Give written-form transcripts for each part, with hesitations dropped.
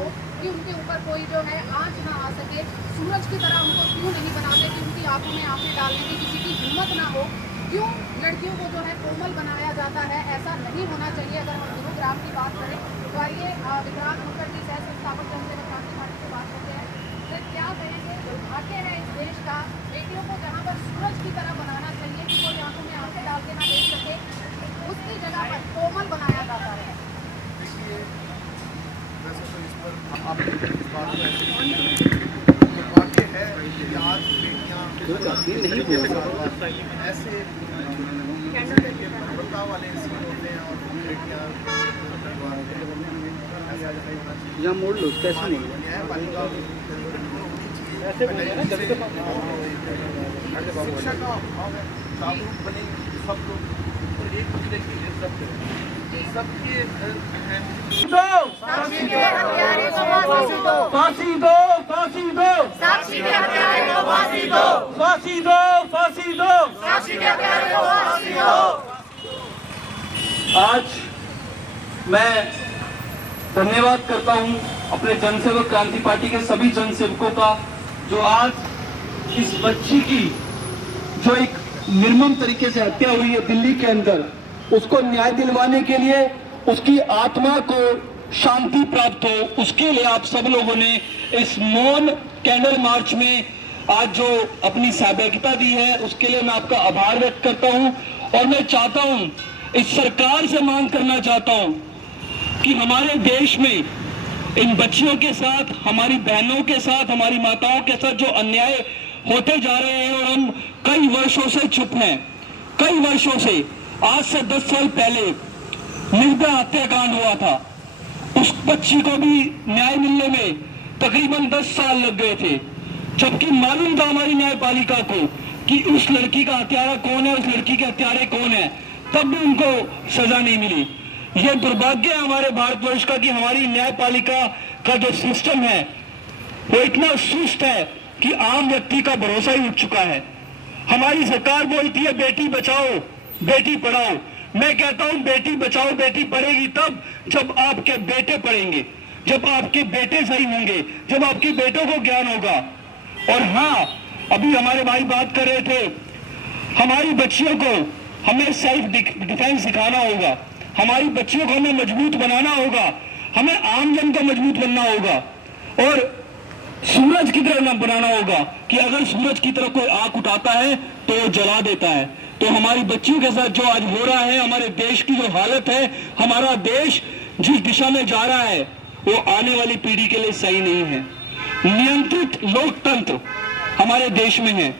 हो कि उनके ऊपर कोई जो है आँच ना आ सके, सूरज की तरह उनको क्यों नहीं बनाते कि उनकी आंखों में आंखें डालने की किसी की हिम्मत ना हो, क्यों लड़कियों को जो है कोमल बनाया जाता है, ऐसा नहीं होना चाहिए। अगर हम गुरुग्राम की बात करें तो आइए विक्रांत मुखर्जी सह संस्थापक जनसेवक क्रांति पार्टी से बात करते हैं। सर, क्या कहेंगे, दुर्भाग्य है इस देश का, बेटियों को जहाँ पर सूरज की तरह बनाना चाहिए कि कोई आंखों में आंखें डाल के ना देख सके, उसकी जगह पर कोमल बनाया जाता है। देखिए, वैसे तो इस पर आप इस बात को ऐसे दुर्भाग्य है कि आज बेटियाँ ऐसे प्रभुता वाले सीन होते हैं और बेटियाँ या मोड़ लो, कैसे मोड़ लो? न्यायपालिका शिक्षा का अभाव है, जागरूक बने सब लोग और एक दूसरे की इज्जत करें, सबके साक्षी के हत्यारे को फांसी दो, फांसी दो, फांसी दो, साक्षी के हत्यारे को फांसी दो, फांसी दो, फांसी दो। साक्षी के हत्यारे को फांसी दो। आज मैं धन्यवाद करता हूं अपने जनसेवक क्रांति पार्टी के सभी जनसेवकों का, जो आज इस बच्ची की जो एक निर्मम तरीके से हत्या हुई है दिल्ली के अंदर, उसको न्याय दिलवाने के लिए, उसकी आत्मा को शांति प्राप्त हो, उसके लिए आप सब लोगों ने इस मौन कैंडल मार्च में आज जो अपनी सहभागिता दी है, उसके लिए मैं आपका आभार व्यक्त करता हूं। और मैं चाहता हूं, इस सरकार से मांग करना चाहता हूं कि हमारे देश में इन बच्चियों के साथ, हमारी बहनों के साथ, हमारी माताओं के साथ जो अन्याय होते जा रहे हैं और हम कई वर्षों से चुप हैं, कई वर्षों से, आज से 10 साल पहले निर्भया हत्याकांड हुआ था, उस बच्ची को भी न्याय मिलने में तकरीबन 10 साल लग गए थे, जबकि मालूम था हमारी न्यायपालिका को कि उस लड़की का हत्यारा कौन है, उस लड़की के हत्यारे कौन है, तब भी उनको सजा नहीं मिली। यह दुर्भाग्य है हमारे भारतवर्ष का कि हमारी न्यायपालिका का जो सिस्टम है वो इतना सुस्त है कि आम व्यक्ति का भरोसा ही उठ चुका है। हमारी सरकार बोलती है बेटी बचाओ, बेटी पढ़ाओ। मैं कहता हूं बेटी बचाओ, बेटी पढ़ेगी तब जब आपके बेटे पढ़ेंगे, जब आपके बेटे सही होंगे, जब आपके बेटों को ज्ञान होगा। और हाँ, अभी हमारे भाई बात कर रहे थे, हमारी बच्चियों को हमें सेल्फ डिफेंस सिखाना होगा, हमारी बच्चियों को हमें मजबूत बनाना होगा, हमें आमजन को मजबूत बनना होगा और सूरज की तरह न बनाना होगा कि अगर सूरज की तरह कोई आग उठाता है तो वो जला देता है। तो हमारी बच्चियों के साथ जो आज हो रहा है, हमारे देश की जो हालत है, हमारा देश जिस दिशा में जा रहा है वो आने वाली पीढ़ी के लिए सही नहीं है। नियंत्रित लोकतंत्र हमारे देश में है।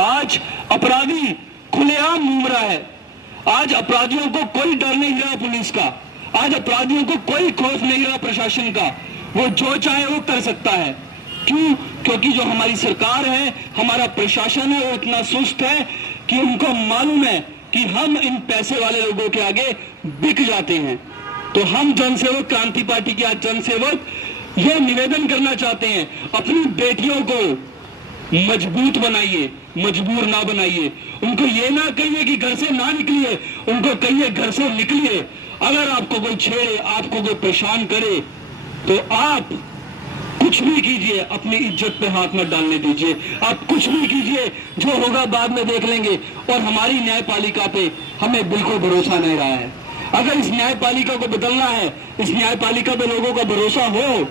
आज अपराधी खुलेआम घूम रहा है, आज अपराधियों को कोई डर नहीं रहा पुलिस का, आज अपराधियों को कोई खौफ नहीं रहा प्रशासन का, वो जो चाहे वो कर सकता है। क्यों? क्योंकि जो हमारी सरकार है, हमारा प्रशासन है, वो इतना सुस्त है कि उनको मालूम है कि हम इन पैसे वाले लोगों के आगे बिक जाते हैं। तो हम जनसेवक क्रांति पार्टी के आज जनसेवक ये निवेदन करना चाहते हैं, अपनी बेटियों को मजबूत बनाइए, मजबूर ना बनाइए। उनको ये ना कहिए कि घर से ना निकलिए, उनको कहिए घर से निकलिए। अगर आपको कोई छेड़े, आपको कोई परेशान करे तो आप कुछ भी कीजिए, अपनी इज्जत पे हाथ मत डालने दीजिए। आप कुछ भी कीजिए, जो होगा बाद में देख लेंगे। और हमारी न्यायपालिका पे हमें बिल्कुल भरोसा नहीं रहा है। अगर इस न्यायपालिका को बदलना है, इस न्यायपालिका पे लोगों का भरोसा हो,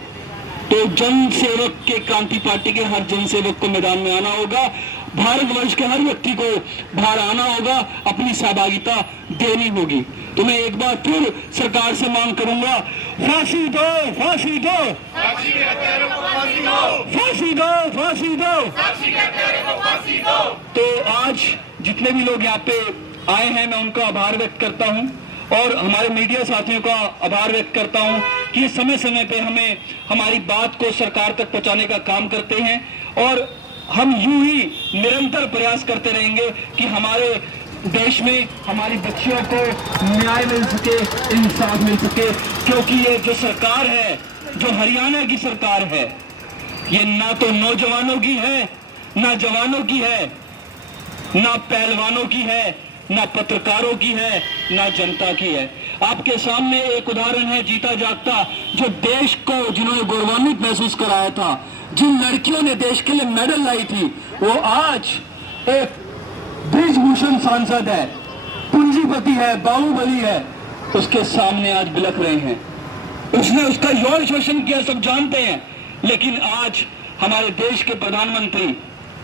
तो जनसेवक के क्रांति पार्टी के हर जनसेवक को मैदान में आना होगा, भारतवर्ष के हर व्यक्ति को बाहर आना होगा, अपनी सहभागिता देनी होगी। तो मैं एक बार फिर सरकार से मांग करूंगा, फांसी दो, फांसी दो, साक्षी के हत्यारों को फांसी दो, फांसी दो, फांसी दो। साक्षी के हत्यारों को फांसी दो। तो आज जितने भी लोग यहाँ पे आए हैं, मैं उनका आभार व्यक्त करता हूँ और हमारे मीडिया साथियों का आभार व्यक्त करता हूँ कि समय समय पे हमें हमारी बात को सरकार तक पहुँचाने का काम करते हैं। और हम यूं ही निरंतर प्रयास करते रहेंगे कि हमारे देश में हमारी बच्चियों को न्याय मिल सके, इंसाफ मिल सके। क्योंकि ये जो सरकार है, जो हरियाणा की सरकार है, ये ना तो नौजवानों की है, ना जवानों की है, ना पहलवानों की है, ना पत्रकारों की है, ना जनता की है। आपके सामने एक उदाहरण है जीता जागता, जो देश को जिन्होंने गौरवान्वित महसूस कराया था, जिन लड़कियों ने देश के लिए मेडल लाई थी, वो आज एक ब्रिजभूषण सांसद है, पूंजीपति है, बाहुबली है, उसके सामने आज बिलख रहे हैं। उसने उसका यौन शोषण किया, सब जानते हैं। लेकिन आज हमारे देश के प्रधानमंत्री,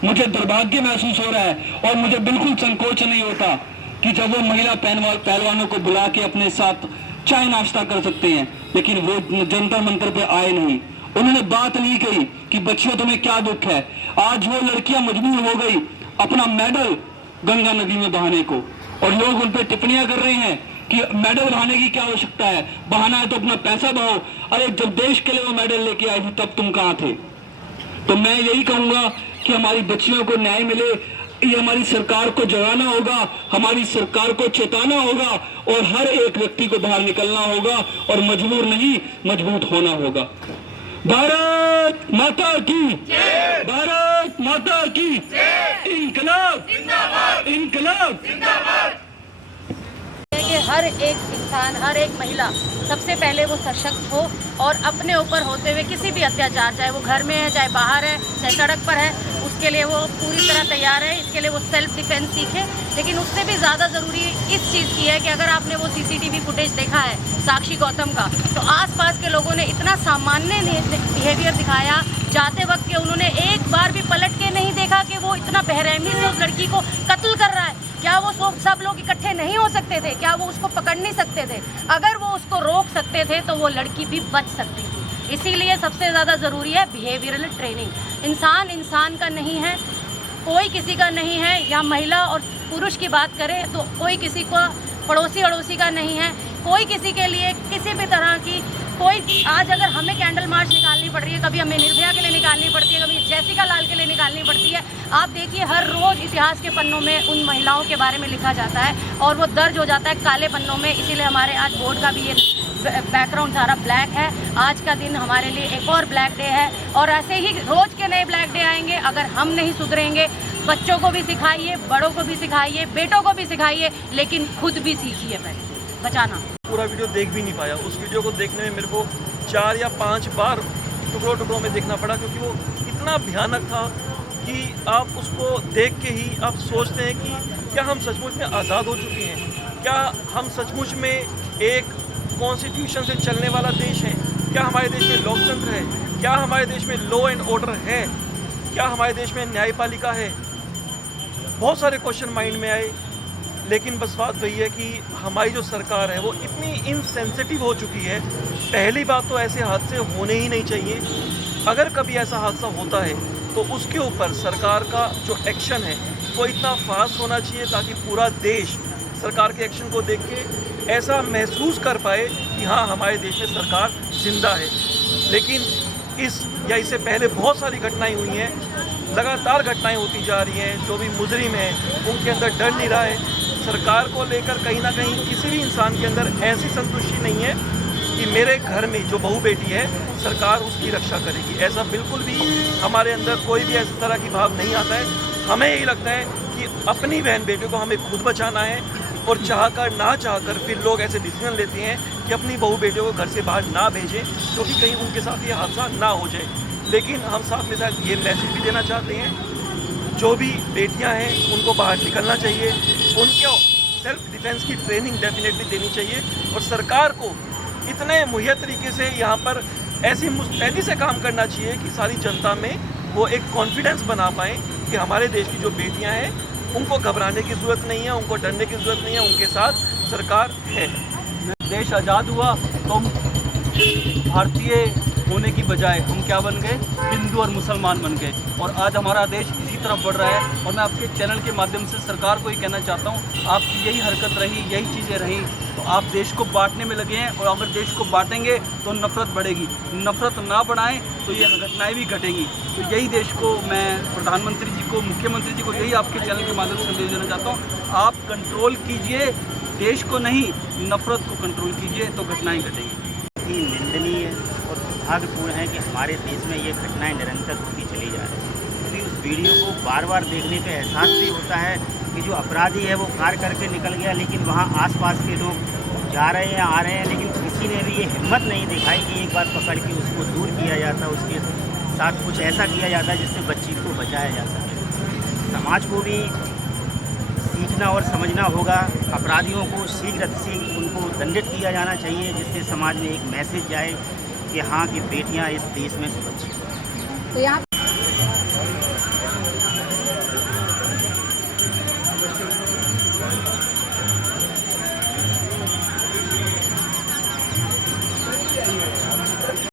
मुझे दुर्भाग्य महसूस हो रहा है और मुझे बिल्कुल संकोच नहीं होता कि जब वो महिला पहलवानों को बुला के अपने साथ चाय नाश्ता कर सकते हैं, लेकिन वो जंतर मंतर पे आए नहीं। उन्होंने बात नहीं कही कि बच्चियों तुम्हें क्या दुख है। आज वो लड़कियां मजबूर हो गई अपना मेडल गंगा नदी में बहाने को, और लोग उन पर टिप्पणियां कर रहे हैं कि मेडल बहाने की क्या आवश्यकता है, बहाना है तो अपना पैसा बहाओ। अरे जब देश के लिए वो मेडल लेके आई थी तब तुम कहां थे? तो मैं यही कहूंगा कि हमारी बच्चियों को न्याय मिले, ये हमारी सरकार को जगाना होगा, हमारी सरकार को चेताना होगा और हर एक व्यक्ति को बाहर निकलना होगा और मजबूर नहीं मजबूत होना होगा। भारत माता की जय, भारत माता की जय, इनकलाब जिंदाबाद, इनकलाब जिंदाबाद। कि हर एक इंसान, हर एक महिला सबसे पहले वो सशक्त हो और अपने ऊपर होते हुए किसी भी अत्याचार, चाहे वो घर में है, चाहे बाहर है, चाहे सड़क पर है, उसके लिए वो पूरी तरह तैयार है। इसके लिए वो सेल्फ डिफेंस सीखे। लेकिन उससे भी ज़्यादा ज़रूरी इस चीज़ की है कि अगर आपने वो CCTV फुटेज देखा है साक्षी गौतम का, तो आसपास के लोगों ने इतना सामान्य बिहेवियर दिखाया जाते वक्त कि उन्होंने एक बार भी पलट के नहीं देखा कि वो इतना बेरहमी से उस लड़की को कत्ल कर रहा है। क्या वो सब लोग इकट्ठे नहीं हो सकते थे? क्या वो उसको पकड़ नहीं सकते थे? अगर वो उसको रोक सकते थे तो वो लड़की भी बच सकती थी। इसीलिए सबसे ज़्यादा ज़रूरी है बिहेवियरल ट्रेनिंग। इंसान इंसान का नहीं है, कोई किसी का नहीं है। या महिला और पुरुष की बात करें तो कोई किसी को पड़ोसी अड़ोसी का नहीं है। कोई किसी के लिए किसी भी तरह की कोई, आज अगर हमें कैंडल मार्च निकालनी पड़ रही है, कभी हमें निर्भया के लिए निकालनी पड़ती है, कभी जैसिका लाल के लिए निकालनी पड़ती है। आप देखिए हर रोज़ इतिहास के पन्नों में उन महिलाओं के बारे में लिखा जाता है और वो दर्ज हो जाता है काले पन्नों में। इसीलिए हमारे आज बोर्ड का भी ये बैकग्राउंड सारा ब्लैक है। आज का दिन हमारे लिए एक और ब्लैक डे है और ऐसे ही रोज़ के नए ब्लैक डे आएंगे अगर हम नहीं सुधरेंगे। बच्चों को भी सिखाइए, बड़ों को भी सिखाइए, बेटों को भी सिखाइए, लेकिन खुद भी सीखिए पहले बचाना। पूरा वीडियो देख भी नहीं पाया। उस वीडियो को देखने में मेरे को 4 या 5 बार टुकड़ों में देखना पड़ा, क्योंकि वो इतना भयानक था कि आप उसको देख के ही आप सोचते हैं कि क्या हम सचमुच में आज़ाद हो चुके हैं? क्या हम सचमुच में एक कॉन्स्टिट्यूशन से चलने वाला देश है? क्या हमारे देश में लोकतंत्र है? क्या हमारे देश में लॉ एंड ऑर्डर है? क्या हमारे देश में न्यायपालिका है? बहुत सारे क्वेश्चन माइंड में आए। लेकिन बस बात वही है कि हमारी जो सरकार है वो इतनी इनसेंसिटिव हो चुकी है। पहली बात तो ऐसे हादसे होने ही नहीं चाहिए। अगर कभी ऐसा हादसा होता है तो उसके ऊपर सरकार का जो एक्शन है वो इतना फास्ट होना चाहिए ताकि पूरा देश सरकार के एक्शन को देख के ऐसा महसूस कर पाए कि हाँ, हमारे देश में सरकार जिंदा है। लेकिन इससे पहले बहुत सारी घटनाएं हुई हैं, लगातार घटनाएं होती जा रही हैं। जो भी मुजरिम है उनके अंदर डर नहीं रहा है। सरकार को लेकर कहीं ना कहीं किसी भी इंसान के अंदर ऐसी संतुष्टि नहीं है कि मेरे घर में जो बहू बेटी है सरकार उसकी रक्षा करेगी। ऐसा बिल्कुल भी हमारे अंदर कोई भी ऐसी तरह की भाव नहीं आता है। हमें यही लगता है कि अपनी बहन बेटी को हमें खुद बचाना है और चाहकर ना चाहकर फिर लोग ऐसे डिसीजन लेते हैं कि अपनी बहू बेटियों को घर से बाहर ना भेजें, क्योंकि कहीं उनके साथ ये हादसा ना हो जाए। लेकिन हम साथ में साथ ये मैसेज भी देना चाहते हैं, जो भी बेटियां हैं उनको बाहर निकलना चाहिए, उनको सेल्फ डिफेंस की ट्रेनिंग डेफिनेटली देनी चाहिए और सरकार को इतने मुहैया तरीके से यहाँ पर ऐसी मुस्तैदी से काम करना चाहिए कि सारी जनता में वो एक कॉन्फिडेंस बना पाएँ कि हमारे देश की जो बेटियाँ हैं उनको घबराने की ज़रूरत नहीं है, उनको डरने की ज़रूरत नहीं है, उनके साथ सरकार है। देश आज़ाद हुआ तो हम भारतीय होने की बजाय हम क्या बन गए? हिंदू और मुसलमान बन गए। और आज हमारा देश इसी तरफ बढ़ रहा है। और मैं आपके चैनल के माध्यम से सरकार को ये कहना चाहता हूँ, आपकी यही हरकत रही, यही चीज़ें रही तो आप देश को बांटने में लगे हैं। और अगर देश को बांटेंगे तो नफ़रत बढ़ेगी, नफ़रत ना बढ़ाएं तो ये घटनाएं भी घटेंगी। तो यही देश को मैं प्रधानमंत्री जी को, मुख्यमंत्री जी को यही आपके चैनल के माध्यम से संदेश देना चाहता हूँ, आप कंट्रोल कीजिए देश को, नहीं नफ़रत को कंट्रोल कीजिए तो घटनाएँ घटेंगी। निंदनीय और दुर्भाग्यपूर्ण है कि हमारे देश में ये घटनाएं निरंतर होती चली जा रही है। क्योंकि उस वीडियो को बार बार देखने पे एहसास भी होता है कि जो अपराधी है वो कार करके निकल गया, लेकिन वहाँ आसपास के लोग जा रहे हैं आ रहे हैं, लेकिन किसी ने भी ये हिम्मत नहीं दिखाई कि एक बार पकड़ के उसको दूर किया जाता, उसके साथ कुछ ऐसा किया जाता जिससे बच्ची को बचाया जा सके। समाज को भी सीखना और समझना होगा, अपराधियों को शीघ्र उनको दंडित किया जाना चाहिए, जिससे समाज में एक मैसेज जाए कि हाँ कि बेटियाँ इस देश में सुरक्षित हैं। तो यहाँ